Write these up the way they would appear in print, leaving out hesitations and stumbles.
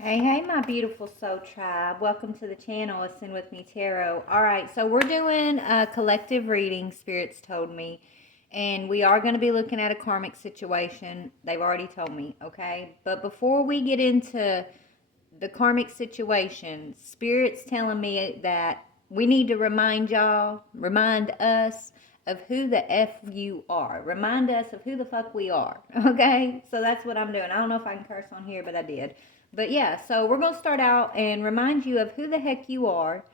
Hey, my beautiful soul tribe. Welcome to the channel, Ascend With Me Tarot. All right, so we're doing a collective reading, Spirits told me. And we are going to be looking at a karmic situation. They've already told me, okay? But before we get into the karmic situation, Spirits telling me that we need to remind us of who the F you are. Remind us of who the fuck we are, okay? So that's what I'm doing. I don't know if I can curse on here, but I did. But yeah, so we're going to start out and remind you of who the heck you are.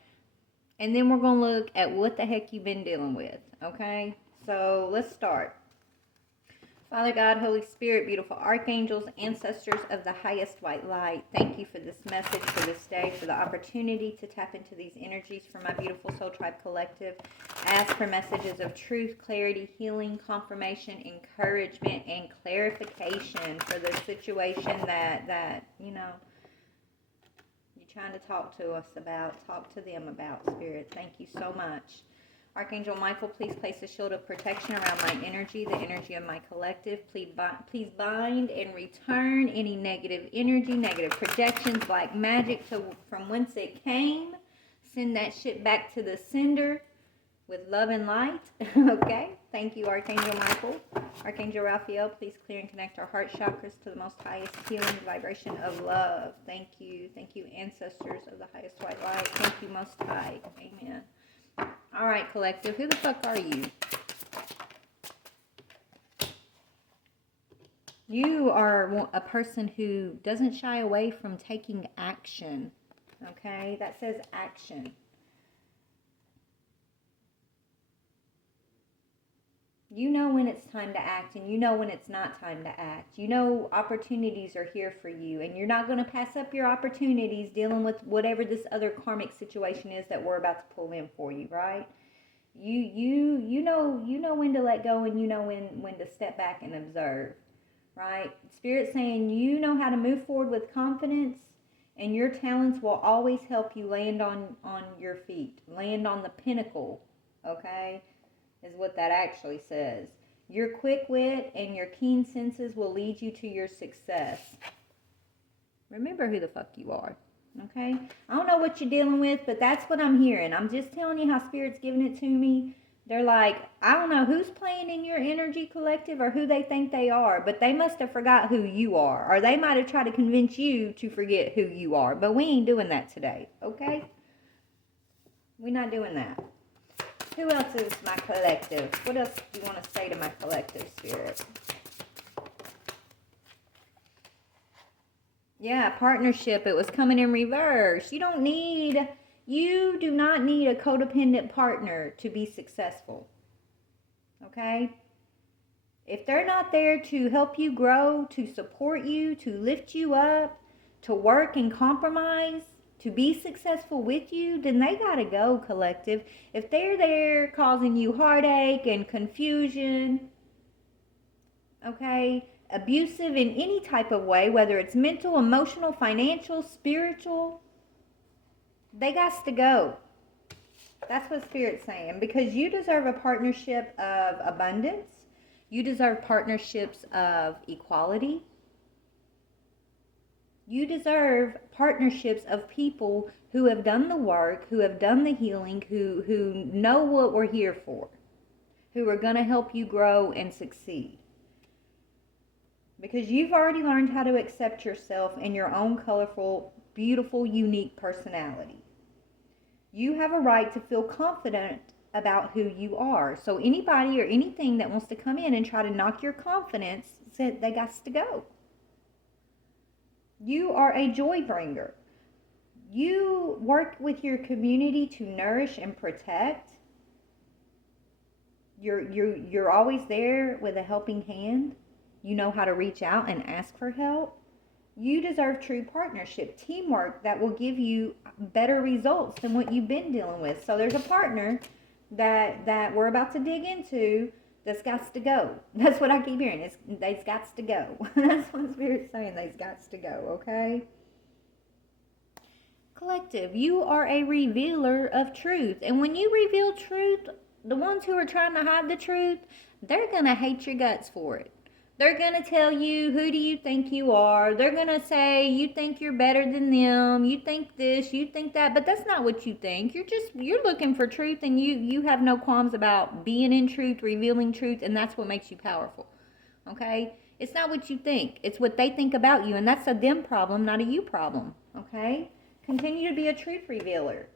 And then we're going to look at what the heck you've been dealing with, okay? So let's start. Father God, Holy Spirit, beautiful archangels, ancestors of the highest white light, thank you for this message, for this day, for the opportunity to tap into these energies for my beautiful Soul Tribe Collective. Ask for messages of truth, clarity, healing, confirmation, encouragement, and clarification for the situation that you're trying to talk to us about, talk to them about, Spirit. Thank you so much. Archangel Michael, please place a shield of protection around my energy, the energy of my collective. Please bind and return any negative energy, negative projections, black magic from whence it came. Send that shit back to the sender with love and light. Okay? Thank you, Archangel Michael. Archangel Raphael, please clear and connect our heart chakras to the most highest healing vibration of love. Thank you. Thank you, ancestors of the highest white light. Thank you, Most High. Amen. All right, collective, who the fuck are you? You are a person who doesn't shy away from taking action, okay? That says action. You know when it's time to act, and you know when it's not time to act. You know opportunities are here for you, and you're not going to pass up your opportunities dealing with whatever this other karmic situation is that we're about to pull in for you, right? You know when to let go, and you know when to step back and observe, right? Spirit saying you know how to move forward with confidence, and your talents will always help you land on your feet, land on the pinnacle, okay? Is what that actually says. Your quick wit and your keen senses will lead you to your success. Remember who the fuck you are, okay? I don't know what you're dealing with, but that's what I'm hearing. I'm just telling you how Spirit's giving it to me. They're like, I don't know who's playing in your energy collective or who they think they are, but they must have forgot who you are, or they might have tried to convince you to forget who you are, but we ain't doing that today, okay? We're not doing that. Who else is my collective? What else do you want to say to my collective, Spirit? Yeah, partnership. It was coming in reverse. You do not need a codependent partner to be successful. Okay? If they're not there to help you grow, to support you, to lift you up, to work and compromise, to be successful with you, then they gotta go, collective. If they're there causing you heartache and confusion, okay, abusive in any type of way, whether it's mental, emotional, financial, spiritual, they got to go. That's what Spirit's saying, because you deserve a partnership of abundance. You deserve partnerships of equality. You deserve partnerships of people who have done the work, who have done the healing, who know what we're here for, who are going to help you grow and succeed. Because you've already learned how to accept yourself and your own colorful, beautiful, unique personality. You have a right to feel confident about who you are. So anybody or anything that wants to come in and try to knock your confidence, said they got to go. You are a joy bringer. You work with your community to nourish and protect. You're always there with a helping hand. You know how to reach out and ask for help. You deserve true partnership, teamwork that will give you better results than what you've been dealing with. So there's a partner that we're about to dig into that's got to go. That's what I keep hearing. They's got to go. That's what Spirit's saying. They's got to go, okay? Collective, you are a revealer of truth. And when you reveal truth, the ones who are trying to hide the truth, they're going to hate your guts for it. They're going to tell you, who do you think you are? They're going to say, you think you're better than them. You think this, you think that. But that's not what you think. You're looking for truth, and you have no qualms about being in truth, revealing truth, and that's what makes you powerful. Okay? It's not what you think. It's what they think about you, and that's a them problem, not a you problem. Okay? Continue to be a truth revealer.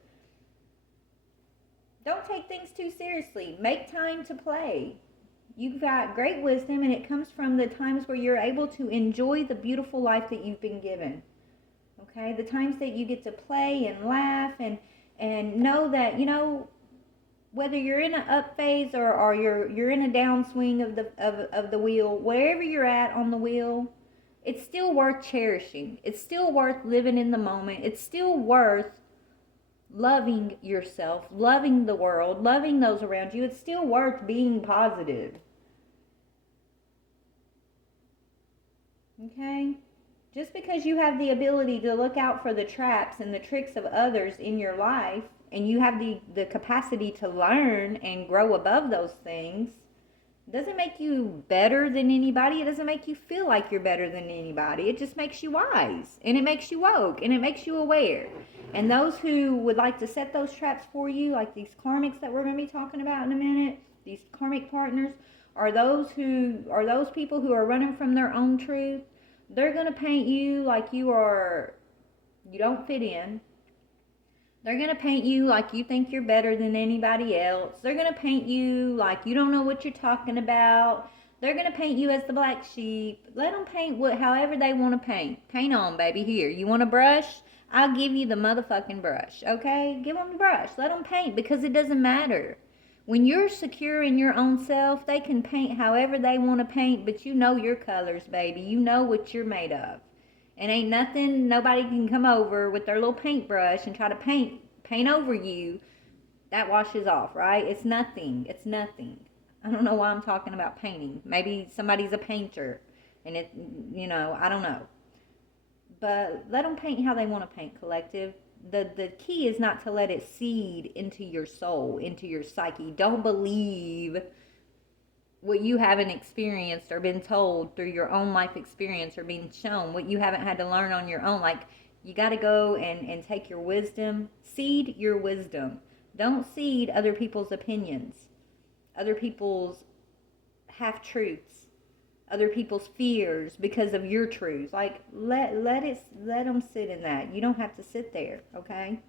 Don't take things too seriously. Make time to play. You've got great wisdom, and it comes from the times where you're able to enjoy the beautiful life that you've been given. Okay? The times that you get to play and laugh and know that, whether you're in an up phase or you're in a downswing of the wheel, wherever you're at on the wheel, it's still worth cherishing. It's still worth living in the moment. It's still worth loving yourself, loving the world, loving those around you. It's still worth being positive. Okay? Just because you have the ability to look out for the traps and the tricks of others in your life, and you have the capacity to learn and grow above those things, doesn't make you better than anybody. It doesn't make you feel like you're better than anybody. It just makes you wise, and it makes you woke, and it makes you aware. And those who would like to set those traps for you, like these karmics that we're going to be talking about in a minute, these karmic partners, are those people who are running from their own truth. They're going to paint you like you don't fit in. They're going to paint you like you think you're better than anybody else. They're going to paint you like you don't know what you're talking about. They're going to paint you as the black sheep. Let them paint however they want to paint. Paint on, baby. Here, you want a brush? I'll give you the motherfucking brush, okay? Give them the brush. Let them paint, because it doesn't matter. When you're secure in your own self, they can paint however they want to paint, but you know your colors, baby. You know what you're made of. And ain't nothing, nobody can come over with their little paintbrush and try to paint over you. That washes off, right? It's nothing. It's nothing. I don't know why I'm talking about painting. Maybe somebody's a painter, and I don't know. But let them paint how they want to paint, collective. The key is not to let it seed into your soul, into your psyche. Don't believe what you haven't experienced or been told through your own life experience, or being shown what you haven't had to learn on your own. Like, you got to go and take your wisdom, seed your wisdom. Don't seed other people's opinions, other people's half-truths, other people's fears because of your truths. Like, let them sit in that. You don't have to sit there, okay?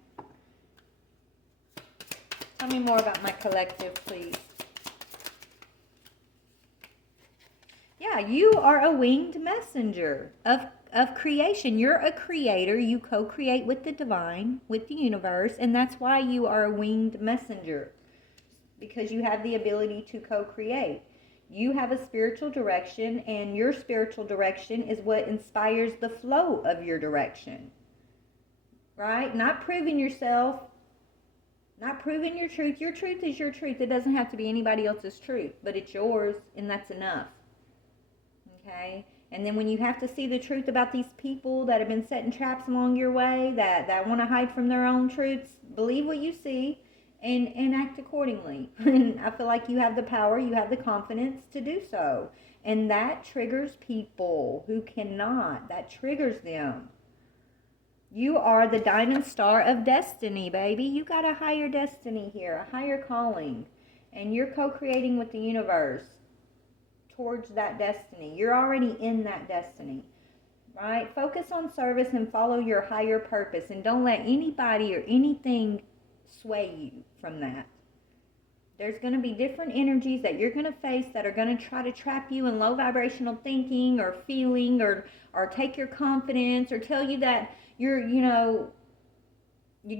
Tell me more about my collective, please. Yeah, you are a winged messenger of creation. You're a creator. You co-create with the divine, with the universe, and that's why you are a winged messenger, because you have the ability to co-create. You have a spiritual direction, and your spiritual direction is what inspires the flow of your direction. Right? Not proving yourself, not proving your truth. Your truth is your truth. It doesn't have to be anybody else's truth, but it's yours, and that's enough. Okay? And then when you have to see the truth about these people that have been setting traps along your way, that want to hide from their own truths, believe what you see and act accordingly. And I feel like you have the power, you have the confidence to do so. And that triggers people who cannot. That triggers them. You are the diamond star of destiny, baby. You got a higher destiny here, a higher calling. And you're co-creating with the universe towards that destiny. You're already in that destiny, right? Focus on service and follow your higher purpose, and don't let anybody or anything sway you from that. There's going to be different energies that you're going to face that are going to try to trap you in low vibrational thinking or feeling, or take your confidence, or tell you that you're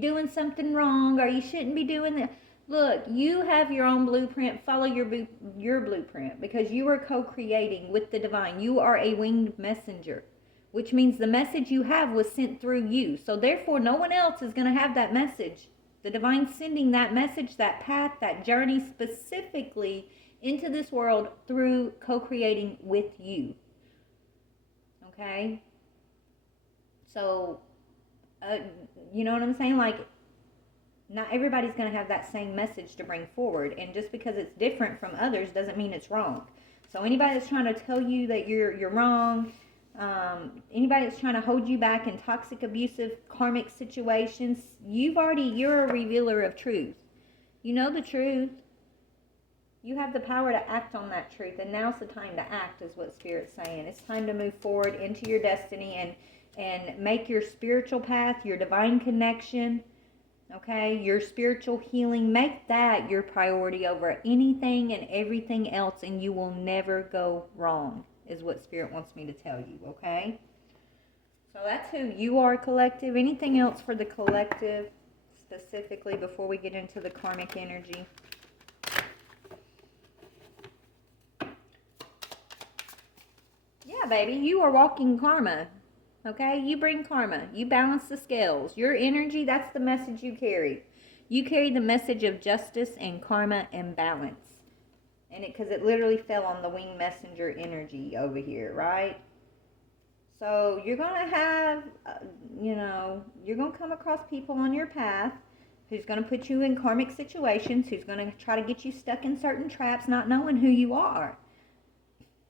doing something wrong, or you shouldn't be doing that. Look, you have your own blueprint. Follow your blueprint, because you are co-creating with the divine. You are a winged messenger, which means the message you have was sent through you. So therefore, no one else is going to have that message. The divine's sending that message, that path, that journey specifically into this world through co-creating with you. Okay? So, you know what I'm saying? Like, not everybody's going to have that same message to bring forward. And just because it's different from others doesn't mean it's wrong. So anybody that's trying to tell you that you're wrong, anybody that's trying to hold you back in toxic, abusive, karmic situations, you're a revealer of truth. You know the truth. You have the power to act on that truth, and now's the time to act, is what Spirit's saying. It's time to move forward into your destiny and make your spiritual path, your divine connection, okay, your spiritual healing, make that your priority over anything and everything else, and you will never go wrong, is what Spirit wants me to tell you, okay? So that's who you are, collective. Anything else for the collective specifically before we get into the karmic energy? Yeah, baby, you are walking karma. Okay, you bring karma. You balance the scales. Your energy, that's the message you carry. You carry the message of justice and karma and balance. And because it literally fell on the winged messenger energy over here, right? So you're going to have, you're going to come across people on your path who's going to put you in karmic situations, who's going to try to get you stuck in certain traps, not knowing who you are.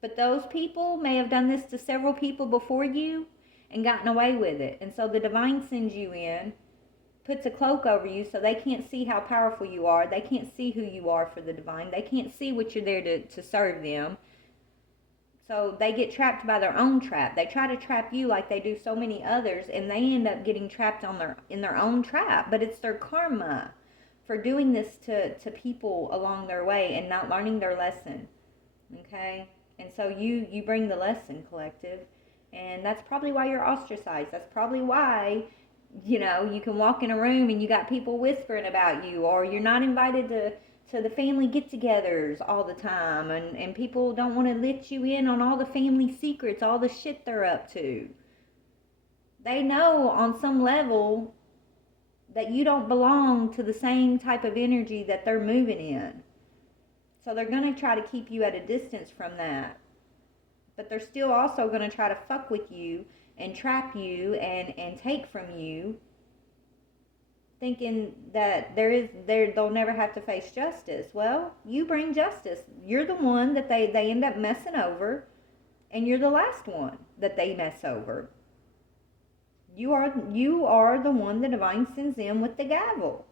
But those people may have done this to several people before you and gotten away with it. And so the divine sends you in, puts a cloak over you so they can't see how powerful you are. They can't see who you are for the divine. They can't see what you're there to serve them. So they get trapped by their own trap. They try to trap you like they do so many others, and they end up getting trapped in their own trap. But it's their karma for doing this to people along their way and not learning their lesson. Okay? And so you bring the lesson, collective. And that's probably why you're ostracized. That's probably why, you can walk in a room and you got people whispering about you, or you're not invited to the family get-togethers all the time, and people don't want to let you in on all the family secrets, all the shit they're up to. They know on some level that you don't belong to the same type of energy that they're moving in. So they're going to try to keep you at a distance from that. But they're still also going to try to fuck with you and trap you and take from you, thinking that they'll never have to face justice. Well, you bring justice. You're the one that they end up messing over, and you're the last one that they mess over. You are the one the divine sends in with the gavel.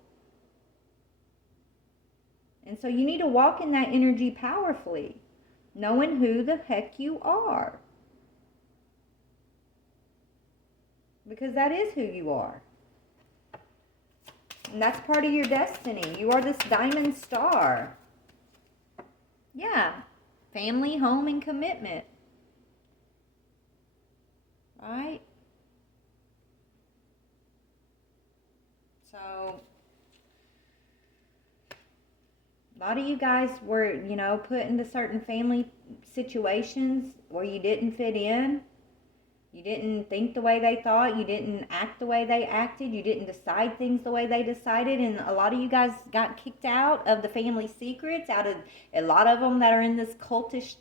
And so you need to walk in that energy powerfully, knowing who the heck you are. Because that is who you are. And that's part of your destiny. You are this diamond star. Yeah. Family, home, and commitment. Right? So a lot of you guys were, put into certain family situations where you didn't fit in. You didn't think the way they thought. You didn't act the way they acted. You didn't decide things the way they decided. And a lot of you guys got kicked out of the family secrets, out of a lot of them that are in this cultish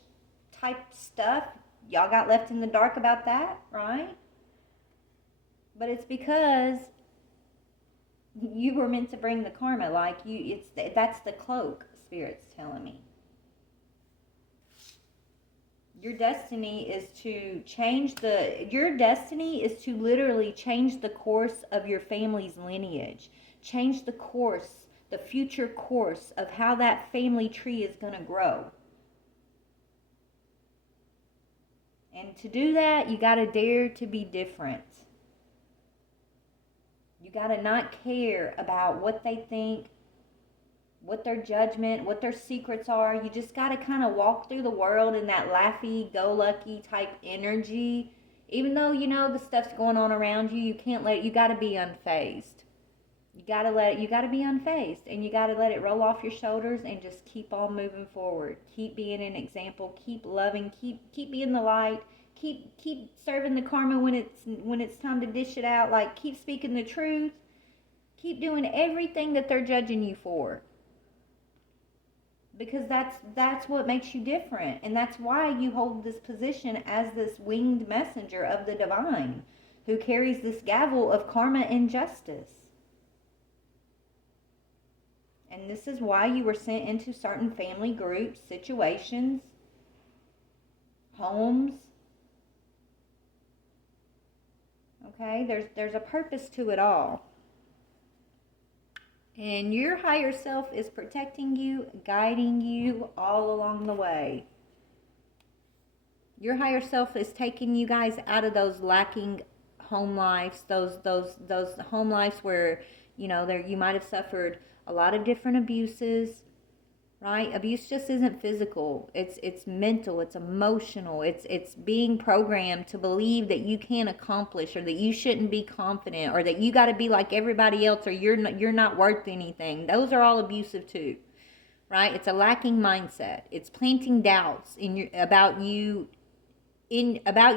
type stuff. Y'all got left in the dark about that, right? But it's because you were meant to bring the karma. That's the cloak, Spirit's telling me. Your destiny is to literally change the course of your family's lineage. Change the course, the future course of how that family tree is going to grow. And to do that, you got to dare to be different. You got to not care about what they think, what their judgment, what their secrets are. You just got to kind of walk through the world in that laughy-go-lucky type energy. Even though the stuff's going on around you, you got to be unfazed. You got to be unfazed, and you got to let it roll off your shoulders and just keep on moving forward. Keep being an example, keep loving, keep being the light. Keep serving the karma when it's time to dish it out. Like, keep speaking the truth. Keep doing everything that they're judging you for. Because that's what makes you different. And that's why you hold this position as this winged messenger of the divine, who carries this gavel of karma and justice. And this is why you were sent into certain family groups, situations, homes. Okay, there's a purpose to it all. And your higher self is protecting you, guiding you all along the way. Your higher self is taking you guys out of those lacking home lives, those home lives where, you know, there you might have suffered a lot of different abuses, right? Abuse just isn't physical. It's mental, it's emotional. It's being programmed to believe that you can't accomplish, or that you shouldn't be confident, or that you got to be like everybody else, or you're not worth anything. Those are all abusive too. Right? It's a lacking mindset. It's planting doubts about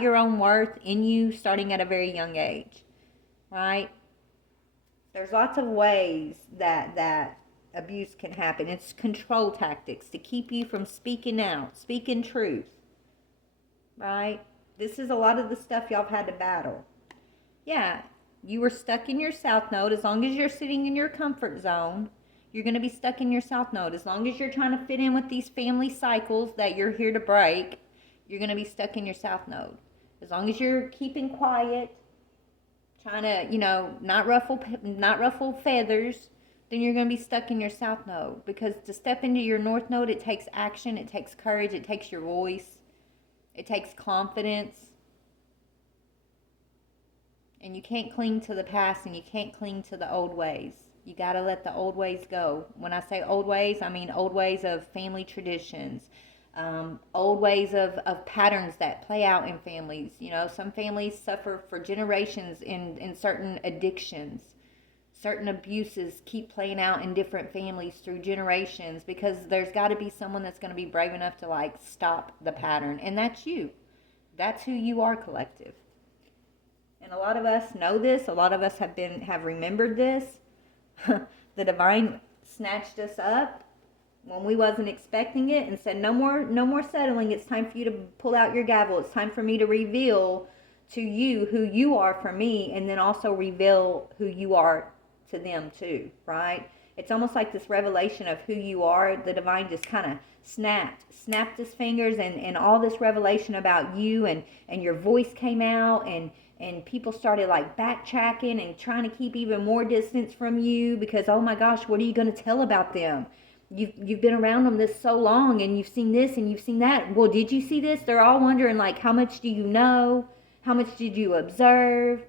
your own worth in you starting at a very young age. Right? There's lots of ways that abuse can happen. It's control tactics to keep you from speaking out, speaking truth. Right? This is a lot of the stuff y'all have had to battle. Yeah, you were stuck in your south node. As long as you're sitting in your comfort zone, you're going to be stuck in your south node. As long as you're trying to fit in with these family cycles that you're here to break, you're going to be stuck in your south node. As long as you're keeping quiet, trying to, you know, not ruffle feathers, then you're going to be stuck in your south node. Because to step into your north node, it takes action, it takes courage, it takes your voice, it takes confidence. And you can't cling to the past, and you can't cling to the old ways. You got to let the old ways go. When I say old ways, I mean old ways of family traditions, old ways of patterns that play out in families. You know, some families suffer for generations in certain addictions. Certain abuses keep playing out in different families through generations, because there's got to be someone that's going to be brave enough to, like, stop the pattern. And that's you. That's who you are, collective. And a lot of us know this. A lot of us have remembered this. The divine snatched us up when we wasn't expecting it and said, no more settling. It's time for you to pull out your gavel. It's time for me to reveal to you who you are for me, and then also reveal who you are to them too, right? It's almost like this revelation of who you are. The divine just kind of snapped his fingers, and all this revelation about you, and your voice came out, and people started, like, backtracking and trying to keep even more distance from you, because, oh my gosh, what are you going to tell about them? You've been around them this so long, and you've seen this and you've seen that. Well, did you see this? They're all wondering, like, how much do you know? How much did you observe?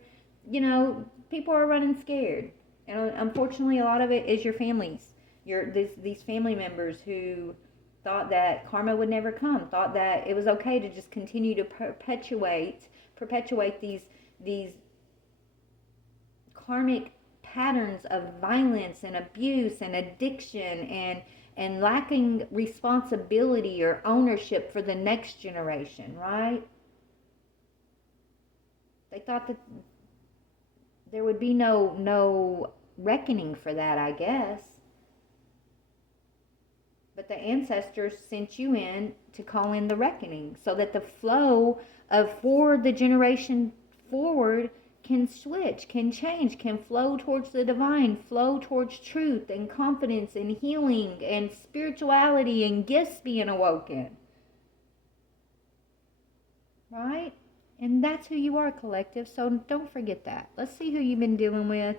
You know, people are running scared. And unfortunately, a lot of it is your families. These family members who thought that karma would never come, thought that it was okay to just continue to perpetuate these karmic patterns of violence and abuse and addiction and lacking responsibility or ownership for the next generation, right? They thought that there would be no reckoning for that, I guess. But the ancestors sent you in to call in the reckoning, so that the flow for the generation forward can switch, can change, can flow towards the divine, flow towards truth and confidence and healing and spirituality and gifts being awoken. Right? And that's who you are, collective, so don't forget that. Let's see who you've been dealing with.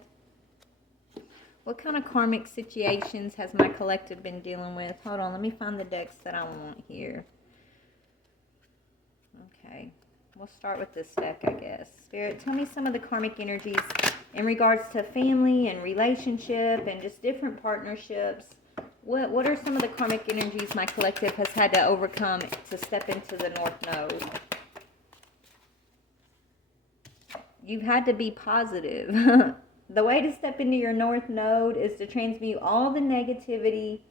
What kind of karmic situations has my collective been dealing with? Hold on, let me find the decks that I want here. Okay, we'll start with this deck, I guess. Spirit, tell me some of the karmic energies in regards to family and relationship and just different partnerships. What are some of the karmic energies my collective has had to overcome to step into the North Node? You've had to be positive. The way to step into your North Node is to transmute all the negativity,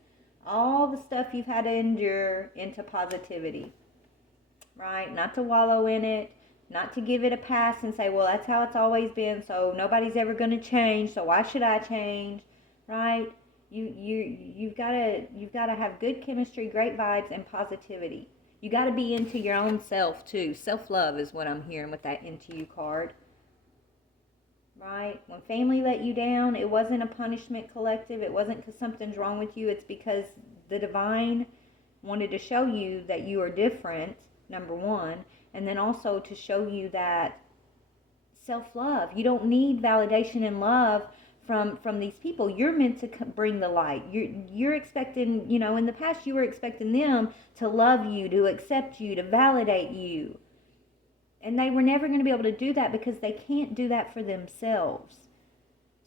all the stuff you've had to endure, into positivity. Right? Not to wallow in it, not to give it a pass and say, well, that's how it's always been, so nobody's ever going to change, so why should I change? Right? You've got to have good chemistry, great vibes, and positivity. You got to be into your own self too. Self-love is what I'm hearing with that Into You card. Right? When family let you down, it wasn't a punishment, collective. It wasn't because something's wrong with you. It's because the divine wanted to show you that you are different, number one. And then also to show you that self-love, you don't need validation and love from these people. You're meant to bring the light. You're expecting, in the past you were expecting them to love you, to accept you, to validate you. And they were never going to be able to do that because they can't do that for themselves.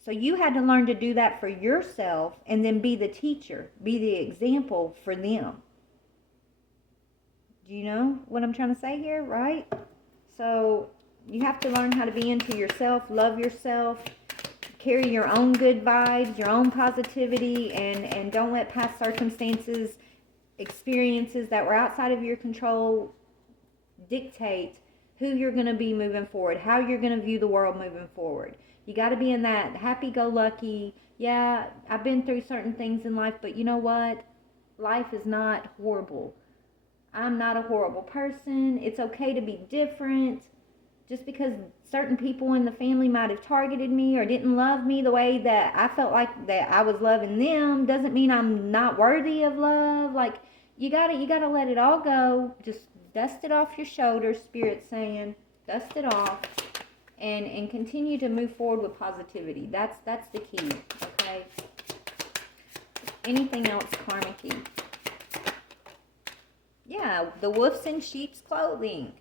So you had to learn to do that for yourself and then be the teacher, be the example for them. Do you know what I'm trying to say here, right? So you have to learn how to be into yourself, love yourself, carry your own good vibes, your own positivity, and don't let past circumstances, experiences that were outside of your control dictate who you're going to be moving forward, how you're going to view the world moving forward. You got to be in that happy-go-lucky, yeah, I've been through certain things in life, but you know what? Life is not horrible. I'm not a horrible person. It's okay to be different. Just because certain people in the family might have targeted me or didn't love me the way that I felt like that I was loving them doesn't mean I'm not worthy of love. Like, you gotta let it all go. Just dust it off your shoulders, Spirit's saying. Dust it off. And continue to move forward with positivity. That's the key, okay? Anything else karmic-y? Yeah, the wolves in sheep's clothing,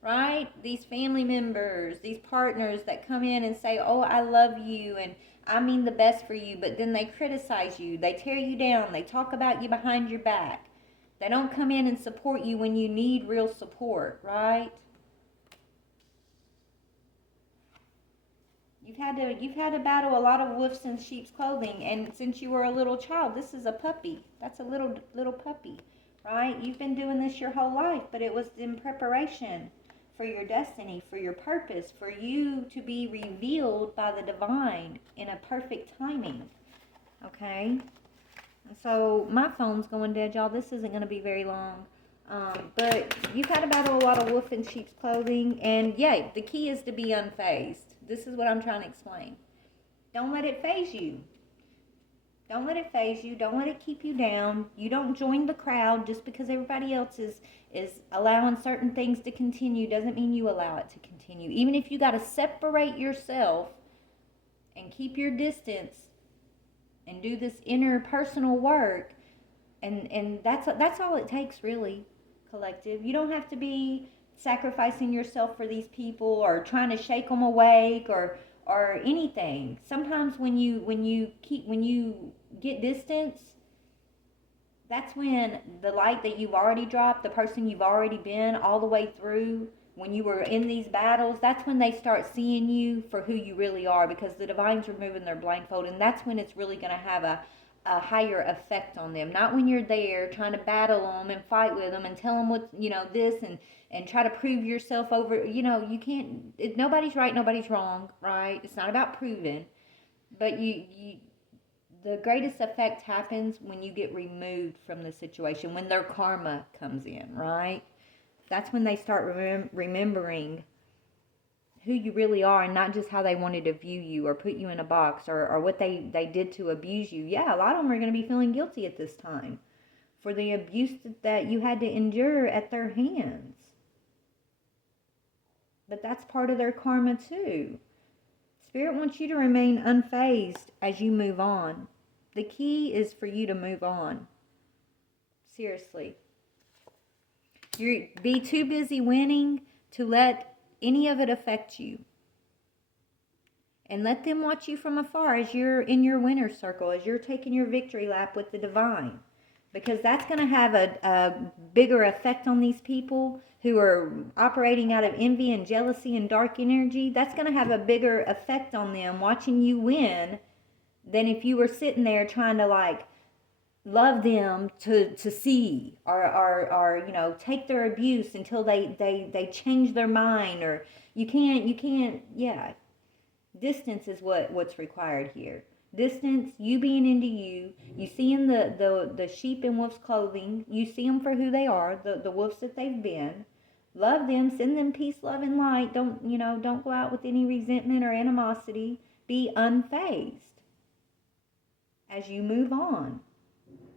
right? These family members, these partners that come in and say, oh, I love you and I mean the best for you, but then they criticize you, they tear you down, they talk about you behind your back. They don't come in and support you when you need real support, right? You've had to battle a lot of wolves in sheep's clothing, and since you were a little child, this is a puppy. That's a little puppy, right? You've been doing this your whole life, but it was in preparation for your destiny, for your purpose, for you to be revealed by the divine in a perfect timing. Okay? And so my phone's going dead, y'all. This isn't going to be very long. But you've had to battle a lot of wolf in sheep's clothing, and yeah, the key is to be unfazed. This is what I'm trying to explain. Don't let it faze you. Don't let it faze you. Don't let it keep you down. You don't join the crowd just because everybody else is allowing certain things to continue. Doesn't mean you allow it to continue. Even if you got to separate yourself and keep your distance and do this inner personal work, and that's all it takes, really, collective. You don't have to be sacrificing yourself for these people or trying to shake them awake or anything. Sometimes when you get distance, that's when the light that you've already dropped, the person you've already been all the way through, when you were in these battles, that's when they start seeing you for who you really are, because the divine's removing their blindfold, and that's when it's really going to have a higher effect on them. Not when you're there trying to battle them and fight with them and tell them what, this and try to prove yourself over. You can't, nobody's right, nobody's wrong, right? It's not about proving, but the greatest effect happens when you get removed from the situation, when their karma comes in, right? That's when they start remembering who you really are, and not just how they wanted to view you or put you in a box or what they did to abuse you. Yeah, a lot of them are going to be feeling guilty at this time for the abuse that you had to endure at their hands. But that's part of their karma too. Spirit wants you to remain unfazed as you move on. The key is for you to move on. Seriously. You be too busy winning to let any of it affect you. And let them watch you from afar as you're in your winner's circle, as you're taking your victory lap with the divine. Because that's going to have a bigger effect on these people who are operating out of envy and jealousy and dark energy. That's going to have a bigger effect on them watching you win than if you were sitting there trying to love them to see or take their abuse until they change their mind. Or you can't yeah. Distance is what's required here. Distance, you being into you seeing the sheep in wolf's clothing, you see them for who they are, the wolves that they've been. Love them, send them peace, love, and light. Don't go out with any resentment or animosity. Be unfazed as you move on.